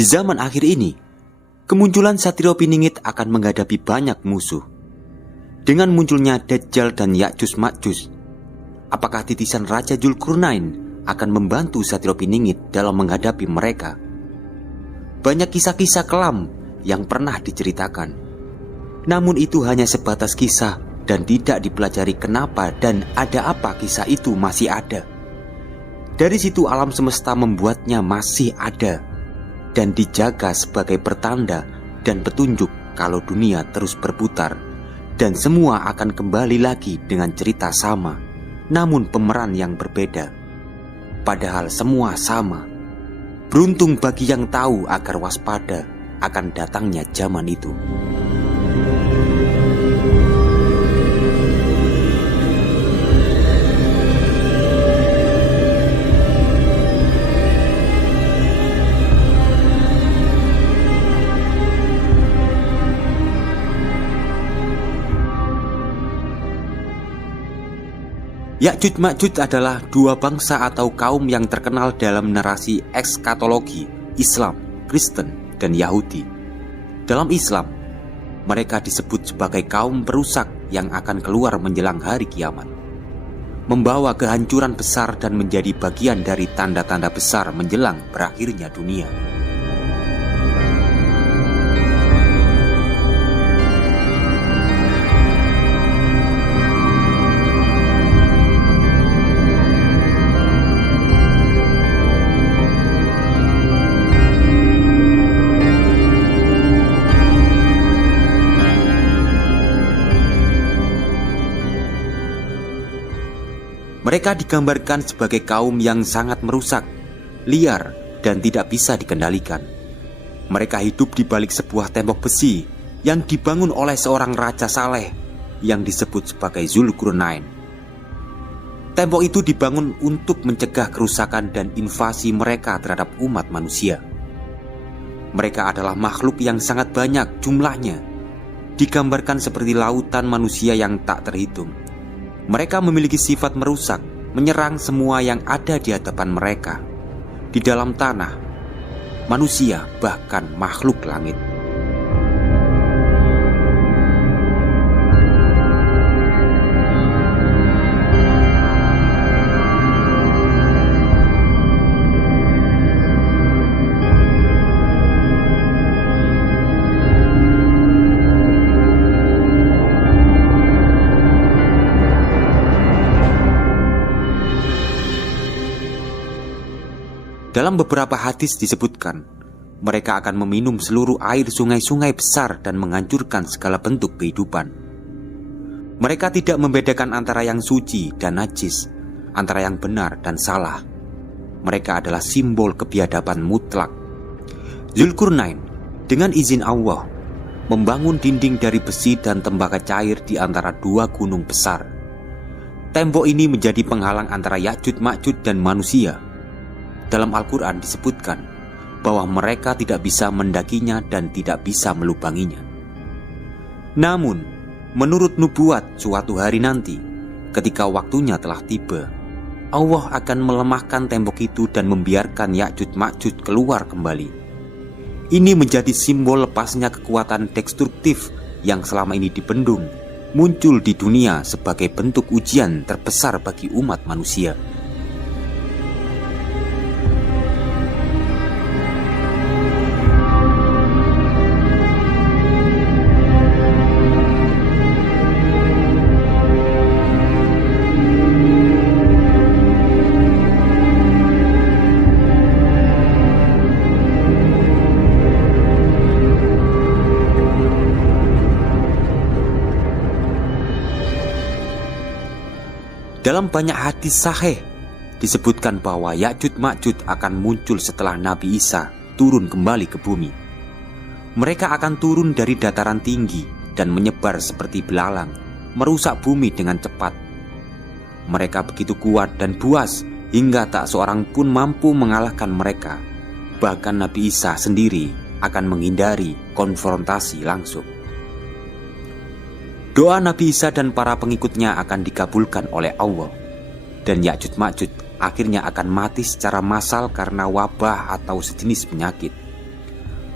Di zaman akhir ini, kemunculan Satrio Piningit akan menghadapi banyak musuh. Dengan munculnya Dajjal dan Ya'juj Ma'juj, apakah titisan Raja Dzulqarnain akan membantu Satrio Piningit dalam menghadapi mereka? Banyak kisah-kisah kelam yang pernah diceritakan, namun itu hanya sebatas kisah dan tidak dipelajari kenapa dan ada apa kisah itu masih ada. Dari situ alam semesta membuatnya masih ada dan dijaga sebagai pertanda dan petunjuk kalau dunia terus berputar dan semua akan kembali lagi dengan cerita sama, namun pemeran yang berbeda. Padahal semua sama. Beruntung bagi yang tahu agar waspada akan datangnya zaman itu. Ya'juj Ma'juj adalah dua bangsa atau kaum yang terkenal dalam narasi ekskatologi Islam, Kristen, dan Yahudi. Dalam Islam, mereka disebut sebagai kaum perusak yang akan keluar menjelang hari kiamat, membawa kehancuran besar dan menjadi bagian dari tanda-tanda besar menjelang berakhirnya dunia. Mereka digambarkan sebagai kaum yang sangat merusak, liar, dan tidak bisa dikendalikan. Mereka hidup di balik sebuah tembok besi yang dibangun oleh seorang raja saleh yang disebut sebagai Dzulqarnain. Tembok itu dibangun untuk mencegah kerusakan dan invasi mereka terhadap umat manusia. Mereka adalah makhluk yang sangat banyak jumlahnya, digambarkan seperti lautan manusia yang tak terhitung. Mereka memiliki sifat merusak, menyerang semua yang ada di hadapan mereka, di dalam tanah, manusia, bahkan makhluk langit. Dalam beberapa hadis disebutkan, mereka akan meminum seluruh air sungai-sungai besar dan menghancurkan segala bentuk kehidupan. Mereka tidak membedakan antara yang suci dan najis, antara yang benar dan salah. Mereka adalah simbol kebiadaban mutlak. Dzulqarnain dengan izin Allah membangun dinding dari besi dan tembaga cair di antara dua gunung besar. Tembok ini menjadi penghalang antara Ya'juj Ma'juj dan manusia. Dalam Al-Quran disebutkan bahwa mereka tidak bisa mendakinya dan tidak bisa melubanginya. Namun, menurut nubuat suatu hari nanti, ketika waktunya telah tiba, Allah akan melemahkan tembok itu dan membiarkan Ya'juj Ma'juj keluar kembali. Ini menjadi simbol lepasnya kekuatan destruktif yang selama ini dibendung, muncul di dunia sebagai bentuk ujian terbesar bagi umat manusia. Dalam banyak hadis sahih disebutkan bahwa Ya'juj Ma'juj akan muncul setelah Nabi Isa turun kembali ke bumi. Mereka akan turun dari dataran tinggi dan menyebar seperti belalang, merusak bumi dengan cepat. Mereka begitu kuat dan buas hingga tak seorang pun mampu mengalahkan mereka. Bahkan Nabi Isa sendiri akan menghindari konfrontasi langsung. Doa Nabi Isa dan para pengikutnya akan dikabulkan oleh Allah, dan Ya'juj Ma'juj akhirnya akan mati secara massal karena wabah atau sejenis penyakit.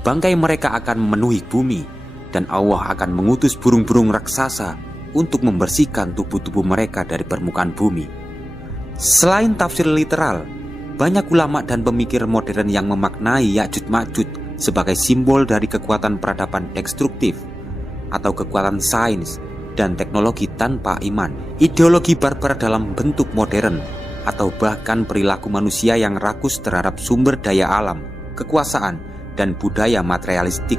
bangkai mereka akan memenuhi bumi, dan Allah akan mengutus burung-burung raksasa untuk membersihkan tubuh-tubuh mereka dari permukaan bumi. Selain tafsir literal, banyak ulama dan pemikir modern yang memaknai Ya'juj Ma'juj sebagai simbol dari kekuatan peradaban destruktif atau kekuatan sains dan teknologi tanpa iman, ideologi barbar dalam bentuk modern, atau bahkan perilaku manusia yang rakus terhadap sumber daya alam, kekuasaan, dan budaya materialistik.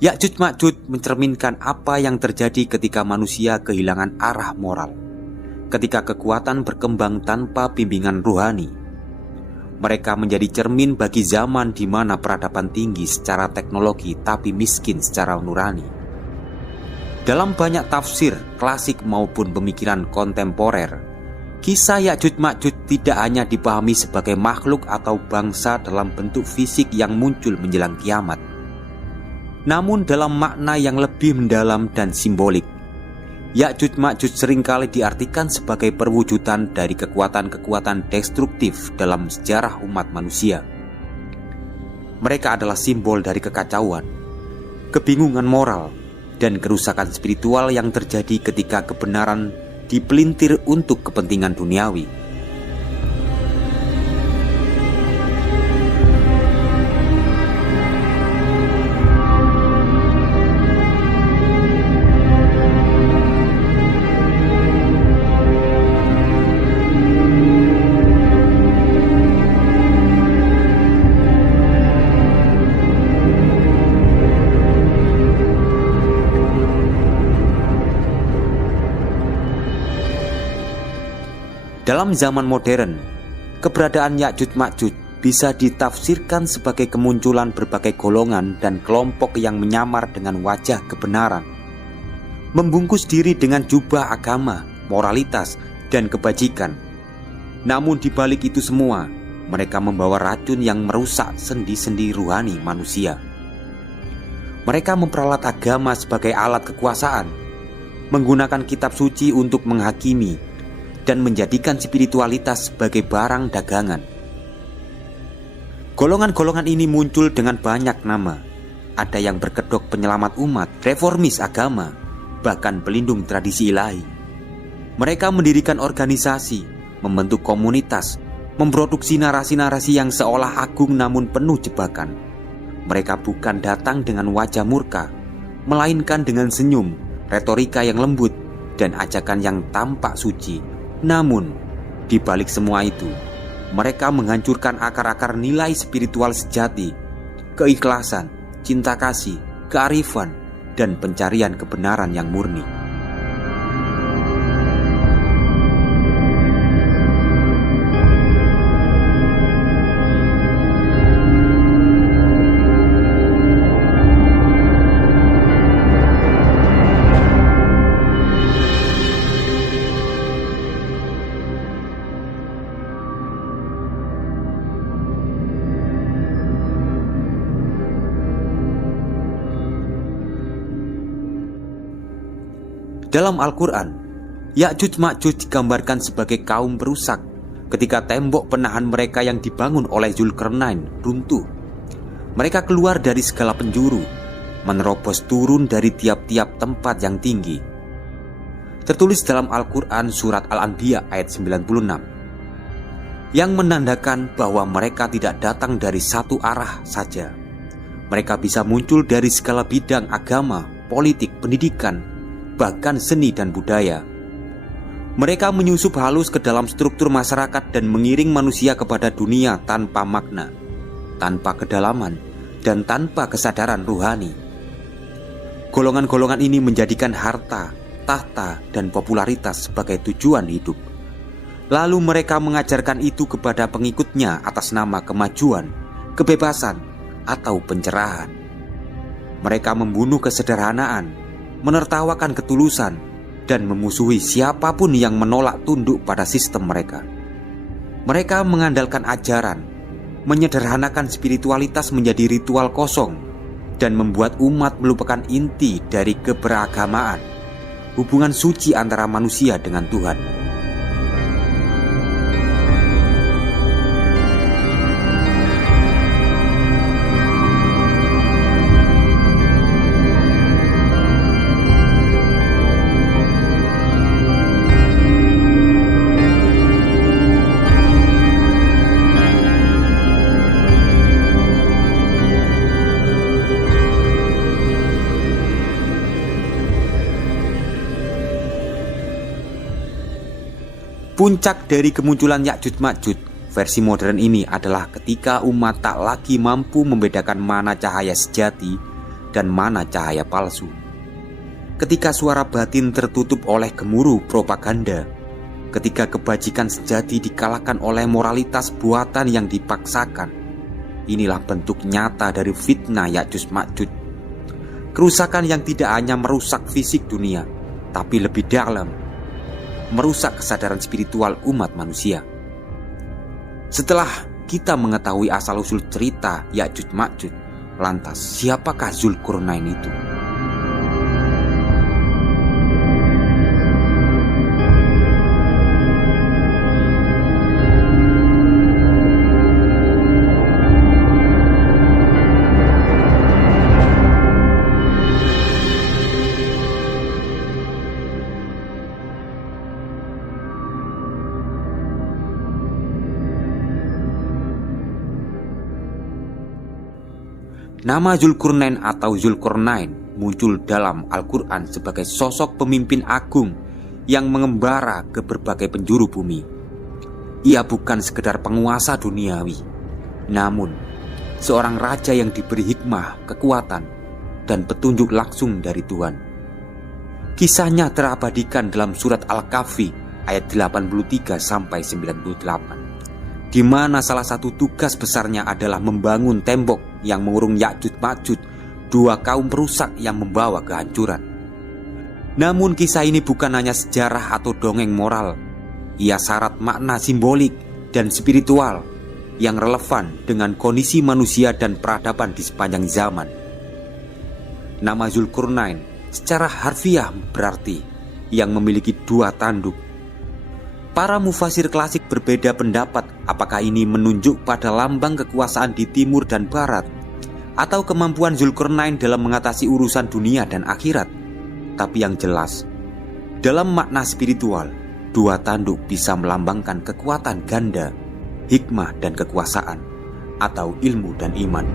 Ya'juj Ma'juj mencerminkan apa yang terjadi ketika manusia kehilangan arah moral, ketika kekuatan berkembang tanpa bimbingan ruhani. Mereka menjadi cermin bagi zaman di mana peradaban tinggi secara teknologi tapi miskin secara nurani. Dalam banyak tafsir klasik maupun pemikiran kontemporer, kisah Ya'juj Ma'juj tidak hanya dipahami sebagai makhluk atau bangsa dalam bentuk fisik yang muncul menjelang kiamat, namun dalam makna yang lebih mendalam dan simbolik. Ya'juj Ma'juj seringkali diartikan sebagai perwujudan dari kekuatan-kekuatan destruktif dalam sejarah umat manusia. Mereka adalah simbol dari kekacauan, kebingungan moral, dan kerusakan spiritual yang terjadi ketika kebenaran dipelintir untuk kepentingan duniawi. Dalam zaman modern, keberadaan Ya'juj Ma'juj bisa ditafsirkan sebagai kemunculan berbagai golongan dan kelompok yang menyamar dengan wajah kebenaran, membungkus diri dengan jubah agama, moralitas, dan kebajikan. Namun di balik itu semua, mereka membawa racun yang merusak sendi-sendi ruhani manusia. Mereka memperalat agama sebagai alat kekuasaan, menggunakan kitab suci untuk menghakimi, dan menjadikan spiritualitas sebagai barang dagangan. Golongan-golongan ini muncul dengan banyak nama. Ada yang berkedok penyelamat umat, reformis agama, bahkan pelindung tradisi ilahi. Mereka mendirikan organisasi, membentuk komunitas, memproduksi narasi-narasi yang seolah agung namun penuh jebakan. Mereka bukan datang dengan wajah murka, melainkan dengan senyum, retorika yang lembut, dan ajakan yang tampak suci. Namun, di balik semua itu, mereka menghancurkan akar-akar nilai spiritual sejati, keikhlasan, cinta kasih, kearifan, dan pencarian kebenaran yang murni. Dalam Al-Quran, Ya'juj Ma'juj digambarkan sebagai kaum perusak ketika tembok penahan mereka yang dibangun oleh Zulkarnain runtuh. Mereka keluar dari segala penjuru, menerobos turun dari tiap-tiap tempat yang tinggi. Tertulis dalam Al-Quran surat Al-Anbiya ayat 96, yang menandakan bahwa mereka tidak datang dari satu arah saja. Mereka bisa muncul dari segala bidang agama, politik, pendidikan, bahkan seni dan budaya. Mereka menyusup halus ke dalam struktur masyarakat dan mengiring manusia kepada dunia tanpa makna, tanpa kedalaman, dan tanpa kesadaran ruhani. Golongan-golongan ini menjadikan harta, tahta, dan popularitas sebagai tujuan hidup. Lalu mereka mengajarkan itu kepada pengikutnya atas nama kemajuan, kebebasan, atau pencerahan. Mereka membunuh kesederhanaan, menertawakan ketulusan, dan memusuhi siapapun yang menolak tunduk pada sistem mereka. Mereka mengandalkan ajaran, menyederhanakan spiritualitas menjadi ritual kosong, dan membuat umat melupakan inti dari keberagamaan, hubungan suci antara manusia dengan Tuhan. Puncak dari kemunculan Ya'juj Ma'juj versi modern ini adalah ketika umat tak lagi mampu membedakan mana cahaya sejati dan mana cahaya palsu. Ketika suara batin tertutup oleh gemuruh propaganda, ketika kebajikan sejati dikalahkan oleh moralitas buatan yang dipaksakan, inilah bentuk nyata dari fitnah Ya'juj Ma'juj. Kerusakan yang tidak hanya merusak fisik dunia, tapi lebih dalam, merusak kesadaran spiritual umat manusia. Setelah kita mengetahui asal-usul cerita Ya'juj Ma'juj, lantas siapakah Zulkarnain itu? Nama Zulkarnain atau Zulkarnain muncul dalam Al-Quran sebagai sosok pemimpin agung yang mengembara ke berbagai penjuru bumi. Ia bukan sekedar penguasa duniawi, namun seorang raja yang diberi hikmah, kekuatan, dan petunjuk langsung dari Tuhan. Kisahnya terabadikan dalam surat Al-Kahfi ayat 83-98, di mana salah satu tugas besarnya adalah membangun tembok yang mengurung Ya'juj Ma'juj, dua kaum perusak yang membawa kehancuran. Namun kisah ini bukan hanya sejarah atau dongeng moral. Ia syarat makna simbolik dan spiritual yang relevan dengan kondisi manusia dan peradaban di sepanjang zaman. Nama Zulkarnain secara harfiah berarti yang memiliki dua tanduk. Para mufasir klasik berbeda pendapat apakah ini menunjuk pada lambang kekuasaan di timur dan barat, atau kemampuan Zulkarnain dalam mengatasi urusan dunia dan akhirat. Tapi yang jelas, dalam makna spiritual, dua tanduk bisa melambangkan kekuatan ganda, hikmah dan kekuasaan, atau ilmu dan iman.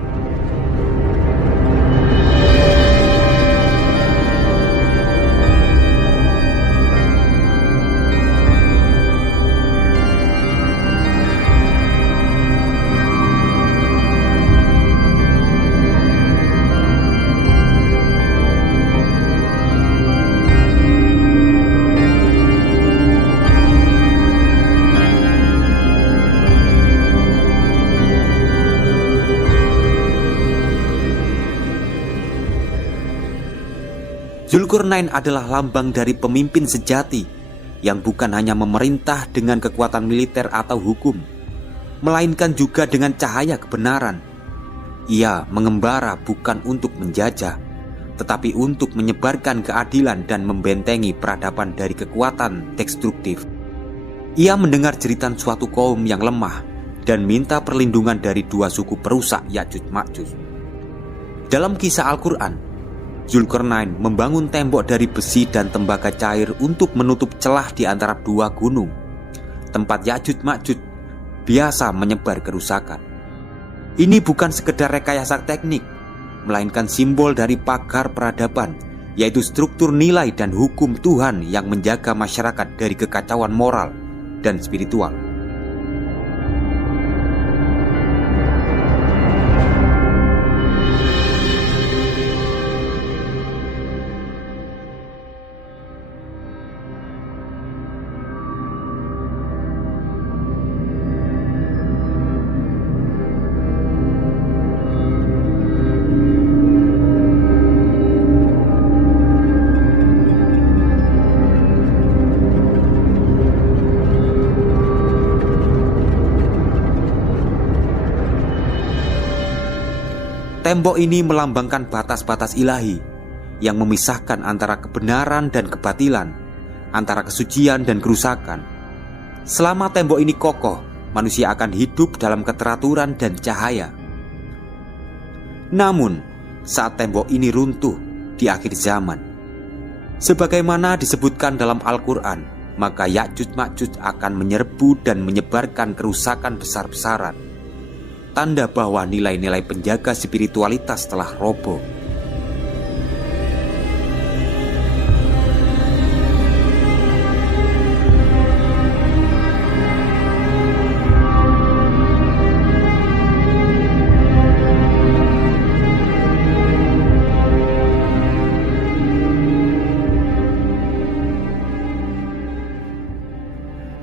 Zulkarnain adalah lambang dari pemimpin sejati yang bukan hanya memerintah dengan kekuatan militer atau hukum, melainkan juga dengan cahaya kebenaran. Ia mengembara bukan untuk menjajah, tetapi untuk menyebarkan keadilan dan membentengi peradaban dari kekuatan destruktif. Ia mendengar jeritan suatu kaum yang lemah dan minta perlindungan dari dua suku perusak Ya'juj Ma'juj. Dalam kisah Al-Quran, Zulkarnain membangun tembok dari besi dan tembaga cair untuk menutup celah di antara dua gunung, tempat Ya'juj Ma'juj biasa menyebar kerusakan. Ini bukan sekedar rekayasa teknik, melainkan simbol dari pagar peradaban, yaitu struktur nilai dan hukum Tuhan yang menjaga masyarakat dari kekacauan moral dan spiritual. Tembok ini melambangkan batas-batas ilahi yang memisahkan antara kebenaran dan kebatilan, antara kesucian dan kerusakan. Selama tembok ini kokoh, manusia akan hidup dalam keteraturan dan cahaya. Namun, saat tembok ini runtuh di akhir zaman, sebagaimana disebutkan dalam Al-Quran, maka Ya'juj Ma'juj akan menyerbu dan menyebarkan kerusakan besar-besaran. Tanda bahwa nilai-nilai penjaga spiritualitas telah roboh.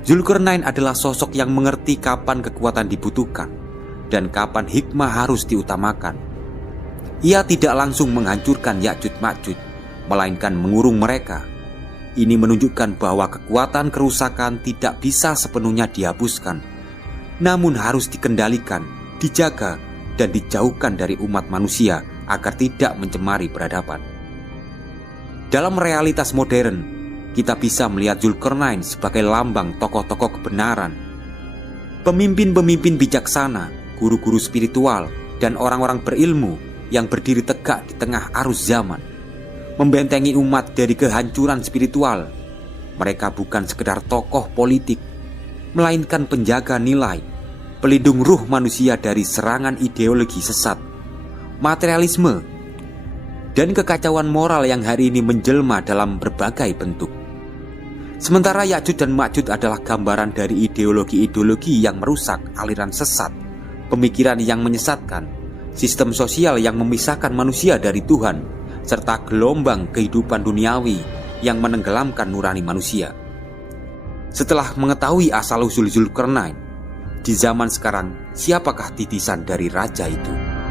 Zulkarnain adalah sosok yang mengerti kapan kekuatan dibutuhkan dan kapan hikmah harus diutamakan. Ia tidak langsung menghancurkan Ya'juj Ma'juj, melainkan mengurung mereka. Ini menunjukkan bahwa kekuatan kerusakan tidak bisa sepenuhnya dihapuskan, namun harus dikendalikan, dijaga, dan dijauhkan dari umat manusia agar tidak mencemari peradaban. Dalam realitas modern, kita bisa melihat Zulkarnain sebagai lambang tokoh-tokoh kebenaran, pemimpin-pemimpin bijaksana, guru-guru spiritual, dan orang-orang berilmu yang berdiri tegak di tengah arus zaman, membentengi umat dari kehancuran spiritual. Mereka bukan sekedar tokoh politik, melainkan penjaga nilai, pelindung ruh manusia dari serangan ideologi sesat, materialisme, dan kekacauan moral yang hari ini menjelma dalam berbagai bentuk. Sementara Ya'juj dan Ma'juj adalah gambaran dari ideologi-ideologi yang merusak, aliran sesat, pemikiran yang menyesatkan, sistem sosial yang memisahkan manusia dari Tuhan, serta gelombang kehidupan duniawi yang menenggelamkan nurani manusia. Setelah mengetahui asal-usul Zulkarnain, di zaman sekarang siapakah titisan dari raja itu?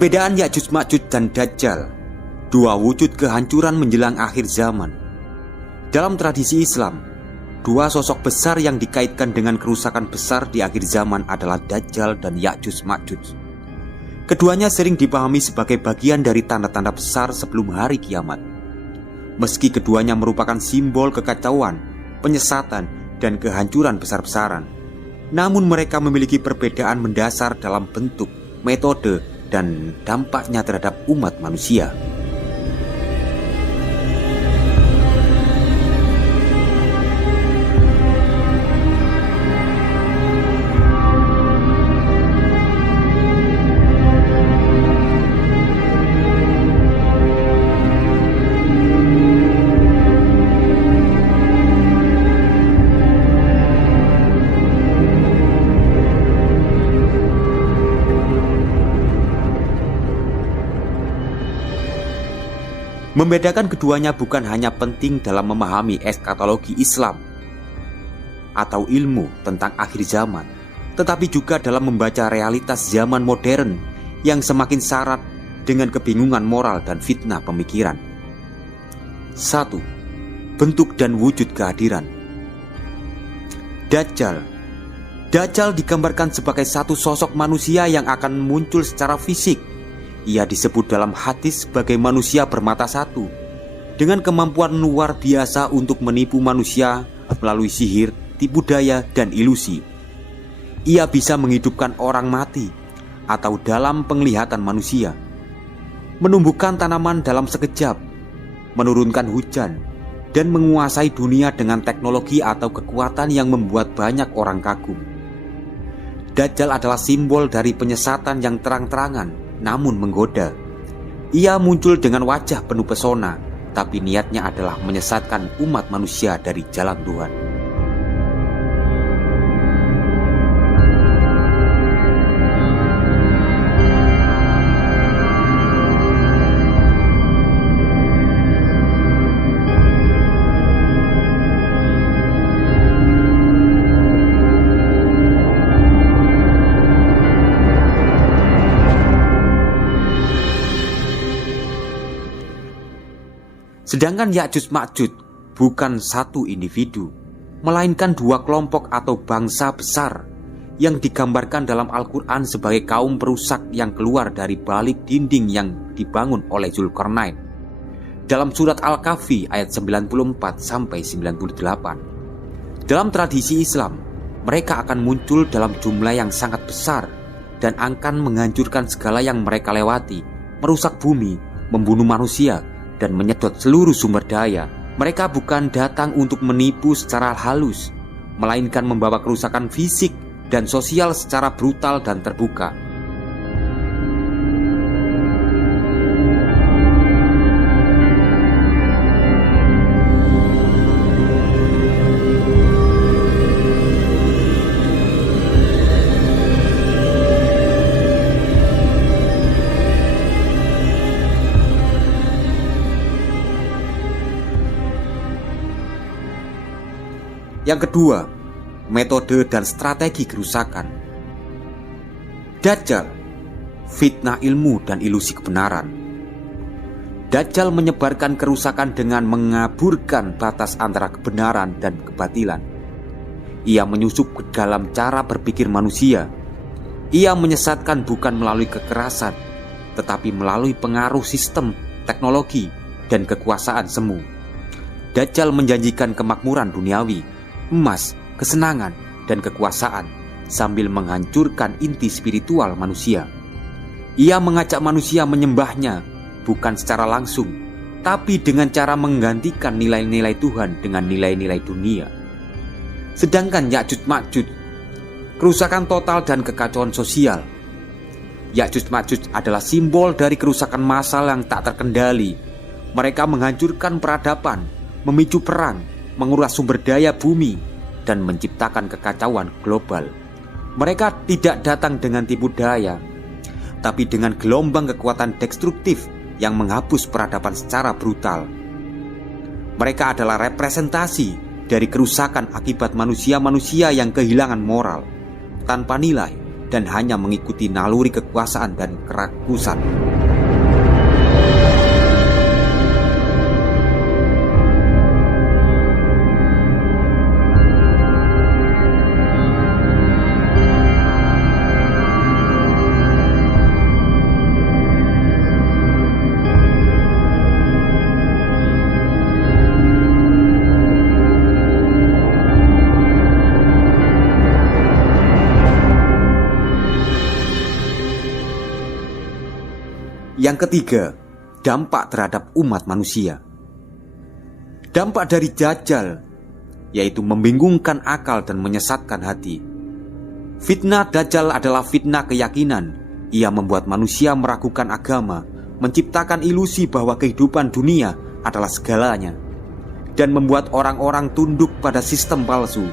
Perbedaan Ya'juj Ma'juj dan Dajjal, dua wujud kehancuran menjelang akhir zaman. Dalam tradisi Islam, dua sosok besar yang dikaitkan dengan kerusakan besar di akhir zaman adalah Dajjal dan Ya'juj Ma'juj. Keduanya sering dipahami sebagai bagian dari tanda-tanda besar sebelum hari kiamat. Meski keduanya merupakan simbol kekacauan, penyesatan, dan kehancuran besar-besaran, namun mereka memiliki perbedaan mendasar dalam bentuk, metode, dan dampaknya terhadap umat manusia. Membedakan keduanya bukan hanya penting dalam memahami eskatologi Islam atau ilmu tentang akhir zaman, tetapi juga dalam membaca realitas zaman modern yang semakin syarat dengan kebingungan moral dan fitnah pemikiran. 1. Bentuk dan wujud kehadiran. Dajjal. Dajjal digambarkan sebagai satu sosok manusia yang akan muncul secara fisik. Ia disebut dalam hadis sebagai manusia bermata satu, dengan kemampuan luar biasa untuk menipu manusia melalui sihir, tipu daya, dan ilusi. Ia bisa menghidupkan orang mati atau dalam penglihatan manusia, menumbuhkan tanaman dalam sekejap, menurunkan hujan, dan menguasai dunia dengan teknologi atau kekuatan yang membuat banyak orang kagum. Dajjal adalah simbol dari penyesatan yang terang-terangan namun menggoda. Ia muncul dengan wajah penuh pesona, tapi niatnya adalah menyesatkan umat manusia dari jalan Tuhan. Sedangkan Ya'juj Ma'juj bukan satu individu, melainkan dua kelompok atau bangsa besar yang digambarkan dalam Al-Quran sebagai kaum perusak yang keluar dari balik dinding yang dibangun oleh Zulkarnain. Dalam surat Al-Kahfi ayat 94-98. Dalam tradisi Islam, mereka akan muncul dalam jumlah yang sangat besar dan akan menghancurkan segala yang mereka lewati, merusak bumi, membunuh manusia, dan menyedot seluruh sumber daya. Mereka bukan datang untuk menipu secara halus, melainkan membawa kerusakan fisik dan sosial secara brutal dan terbuka. Yang kedua, metode dan strategi kerusakan. Dajjal, fitnah ilmu dan ilusi kebenaran. Dajjal menyebarkan kerusakan dengan mengaburkan batas antara kebenaran dan kebatilan. Ia menyusup ke dalam cara berpikir manusia. Ia menyesatkan bukan melalui kekerasan, tetapi melalui pengaruh sistem, teknologi, dan kekuasaan semu. Dajjal menjanjikan kemakmuran duniawi, emas, kesenangan, dan kekuasaan sambil menghancurkan inti spiritual manusia. Ia mengajak manusia menyembahnya bukan secara langsung, tapi dengan cara menggantikan nilai-nilai Tuhan dengan nilai-nilai dunia. Sedangkan Ya'juj Ma'juj, kerusakan total dan kekacauan sosial. Ya'juj Ma'juj adalah simbol dari kerusakan massal yang tak terkendali. Mereka menghancurkan peradaban, memicu perang, menguras sumber daya bumi, dan menciptakan kekacauan global. Mereka tidak datang dengan tipu daya, tapi dengan gelombang kekuatan destruktif yang menghapus peradaban secara brutal. Mereka adalah representasi dari kerusakan akibat manusia-manusia yang kehilangan moral, tanpa nilai, dan hanya mengikuti naluri kekuasaan dan kerakusan. Yang ketiga, dampak terhadap umat manusia. Dampak dari Dajjal yaitu membingungkan akal dan menyesatkan hati. Fitnah Dajjal adalah fitnah keyakinan. Ia membuat manusia meragukan agama, menciptakan ilusi bahwa kehidupan dunia adalah segalanya, dan membuat orang-orang tunduk pada sistem palsu.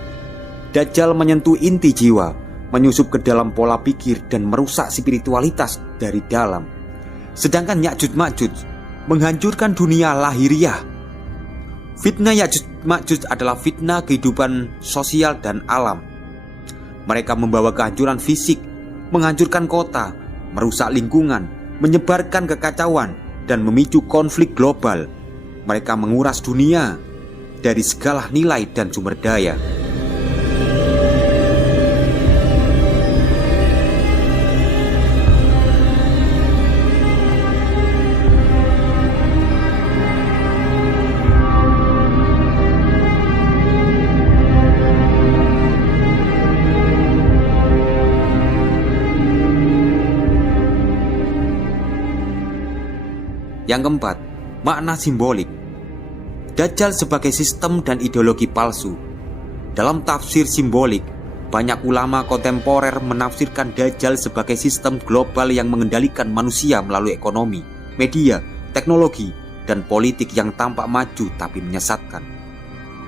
Dajjal menyentuh inti jiwa, menyusup ke dalam pola pikir dan merusak spiritualitas dari dalam. Sedangkan Ya'juj Ma'juj menghancurkan dunia lahiriah. Fitnah Ya'juj Ma'juj adalah fitnah kehidupan sosial dan alam. Mereka membawa kehancuran fisik, menghancurkan kota, merusak lingkungan, menyebarkan kekacauan, dan memicu konflik global. Mereka menguras dunia dari segala nilai dan sumber daya. Yang keempat, makna simbolik. Dajjal sebagai sistem dan ideologi palsu. Dalam tafsir simbolik, banyak ulama kontemporer menafsirkan Dajjal sebagai sistem global yang mengendalikan manusia melalui ekonomi, media, teknologi, dan politik yang tampak maju tapi menyesatkan.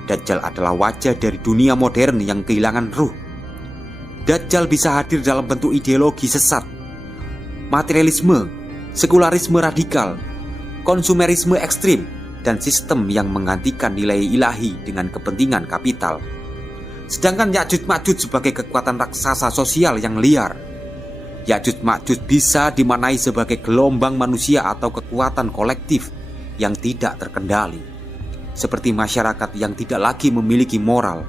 Dajjal adalah wajah dari dunia modern yang kehilangan ruh. Dajjal bisa hadir dalam bentuk ideologi sesat, materialisme, sekularisme radikal, konsumerisme ekstrim, dan sistem yang menggantikan nilai ilahi dengan kepentingan kapital. Sedangkan Ya'juj Ma'juj sebagai kekuatan raksasa sosial yang liar. Ya'juj Ma'juj bisa dimaknai sebagai gelombang manusia atau kekuatan kolektif yang tidak terkendali, seperti masyarakat yang tidak lagi memiliki moral,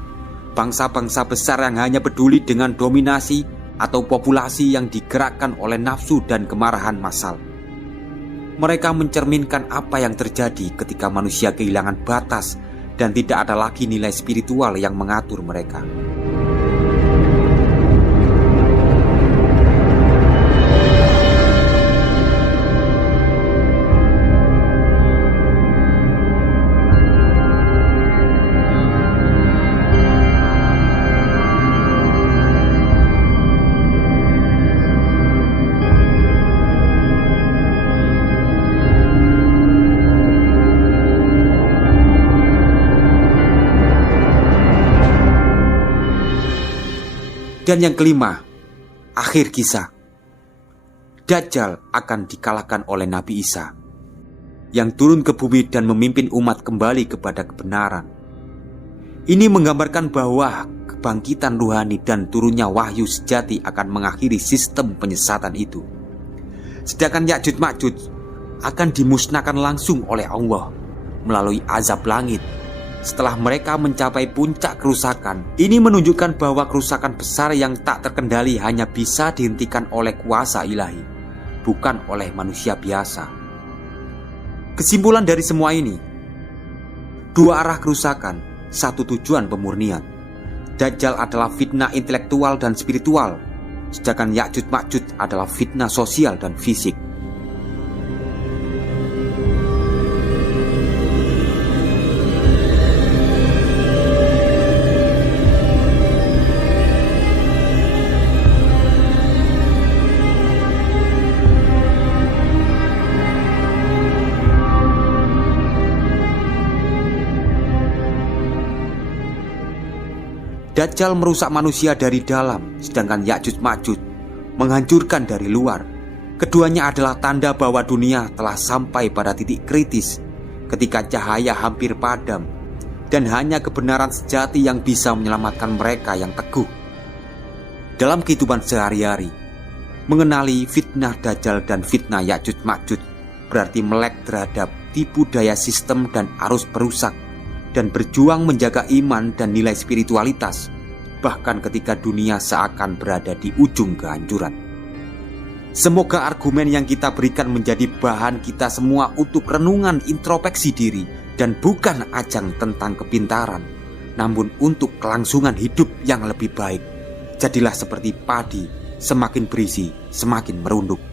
bangsa-bangsa besar yang hanya peduli dengan dominasi, atau populasi yang digerakkan oleh nafsu dan kemarahan massal. Mereka mencerminkan apa yang terjadi ketika manusia kehilangan batas dan tidak ada lagi nilai spiritual yang mengatur mereka. Dan yang kelima, akhir kisah. Dajjal akan dikalahkan oleh Nabi Isa yang turun ke bumi dan memimpin umat kembali kepada kebenaran. Ini menggambarkan bahwa kebangkitan ruhani dan turunnya wahyu sejati akan mengakhiri sistem penyesatan itu. Sedangkan Ya'juj Ma'juj akan dimusnahkan langsung oleh Allah melalui azab langit. Setelah mereka mencapai puncak kerusakan, ini menunjukkan bahwa kerusakan besar yang tak terkendali hanya bisa dihentikan oleh kuasa ilahi, bukan oleh manusia biasa. Kesimpulan dari semua ini, dua arah kerusakan, satu tujuan pemurnian. Dajjal adalah fitnah intelektual dan spiritual, sedangkan Ya'juj Ma'juj adalah fitnah sosial dan fisik. Dajjal merusak manusia dari dalam, sedangkan Ya'juj Ma'juj menghancurkan dari luar. Keduanya adalah tanda bahwa dunia telah sampai pada titik kritis, ketika cahaya hampir padam, dan hanya kebenaran sejati yang bisa menyelamatkan mereka yang teguh. Dalam kehidupan sehari-hari, mengenali fitnah Dajjal dan fitnah Ya'juj Ma'juj berarti melek terhadap tipu daya sistem dan arus perusak, dan berjuang menjaga iman dan nilai spiritualitas, bahkan ketika dunia seakan berada di ujung kehancuran. Semoga argumen yang kita berikan menjadi bahan kita semua untuk renungan introspeksi diri, dan bukan ajang tentang kepintaran, namun untuk kelangsungan hidup yang lebih baik. Jadilah seperti padi, semakin berisi, semakin merunduk.